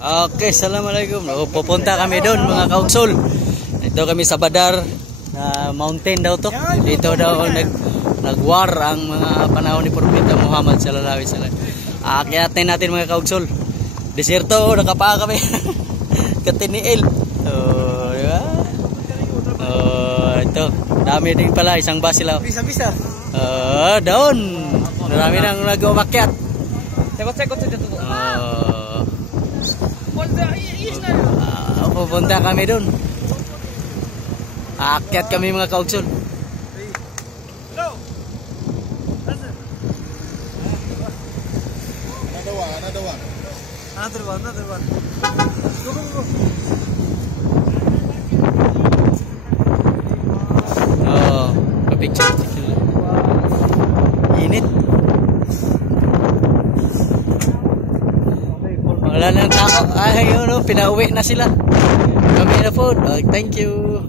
Okay, assalamualaikum. Pupunta kami doon mga kaugsol. Ito kami sa Badar na mountain daw to. Dito daw nagwar ang mga panahon ni Propeta Muhammad sallallahu alaihi wasallam. Aakyatin natin mga kaugsol. Desierto, nakapaa kami. Katiniil. Oh, di ba? Oh, ito. Dami din pala, isang bus sila. Bisa-bisa. Doon. Marami nang nag-umakyat. Sekot-sekot saja tuh. Pupunta kami doon. Aakyat kami mga kaugsol. Another one. Go. Picture. Init. Wala nang tao. Ay, yun, pinauwi na sila. Kami na po. Thank you.